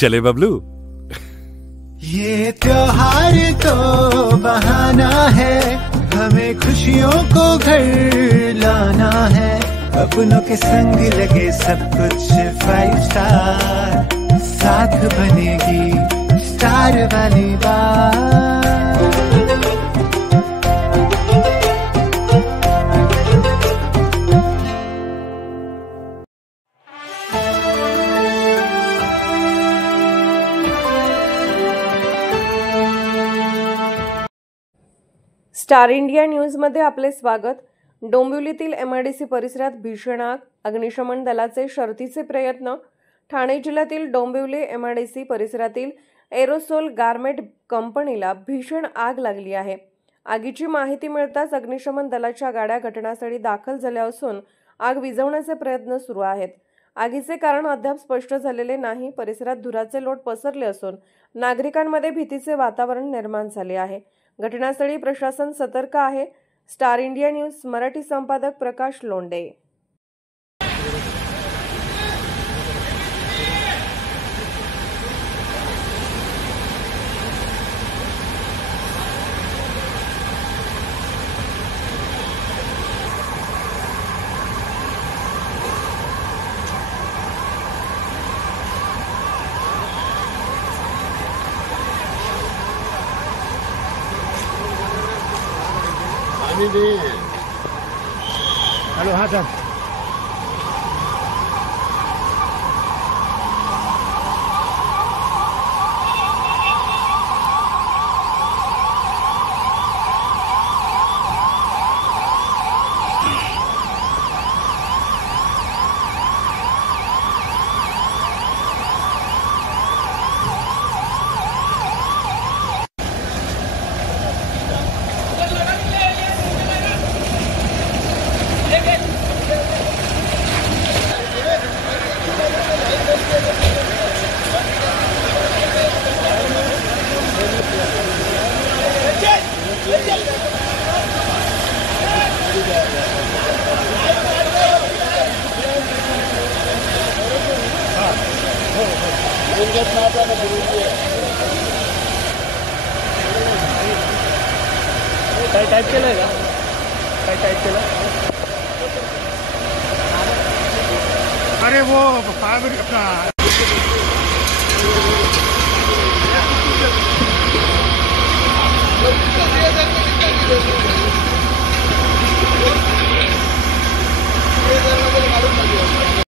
चले बबलू। ये त्योहार तो बहाना है, हमें खुशियों को घर लाना है। अपनों के संग लगे सब कुछ 5 स्टार, साथ बनेगी स्टार वाली बात। स्टार इंडिया न्यूजमध्ये आपले स्वागत। डोंबिवलीतील एमआयडीसी परिसरात भीषण आग, अग्निशमन दलाचे शर्थीचे प्रयत्न। ठाणे जिल्ह्यातील डोंबिवली एमआयडीसी परिसरातील एरोसोल गारमेंट कंपनीला भीषण आग लागली आहे। आगीची माहिती मिळताच अग्निशमन दलाच्या गाड्या घटनास्थळी दाखल झाल्या असून आग विझवण्याचे प्रयत्न सुरू आहेत। आगीचे कारण अद्याप स्पष्ट झालेले नाही। परिसरात धुराचे लोट पसरले असून नागरिकांमध्ये भीतीचे वातावरण निर्माण झाले आहे। घटनास्थळी प्रशासन सतर्क आहे। स्टार इंडिया न्यूज मराठी संपादक प्रकाश लोंढे। हेलो, हाँ सर। काय टाइप केलंय का? काय टाइप केलं? अरे वो फाइबर अपना ये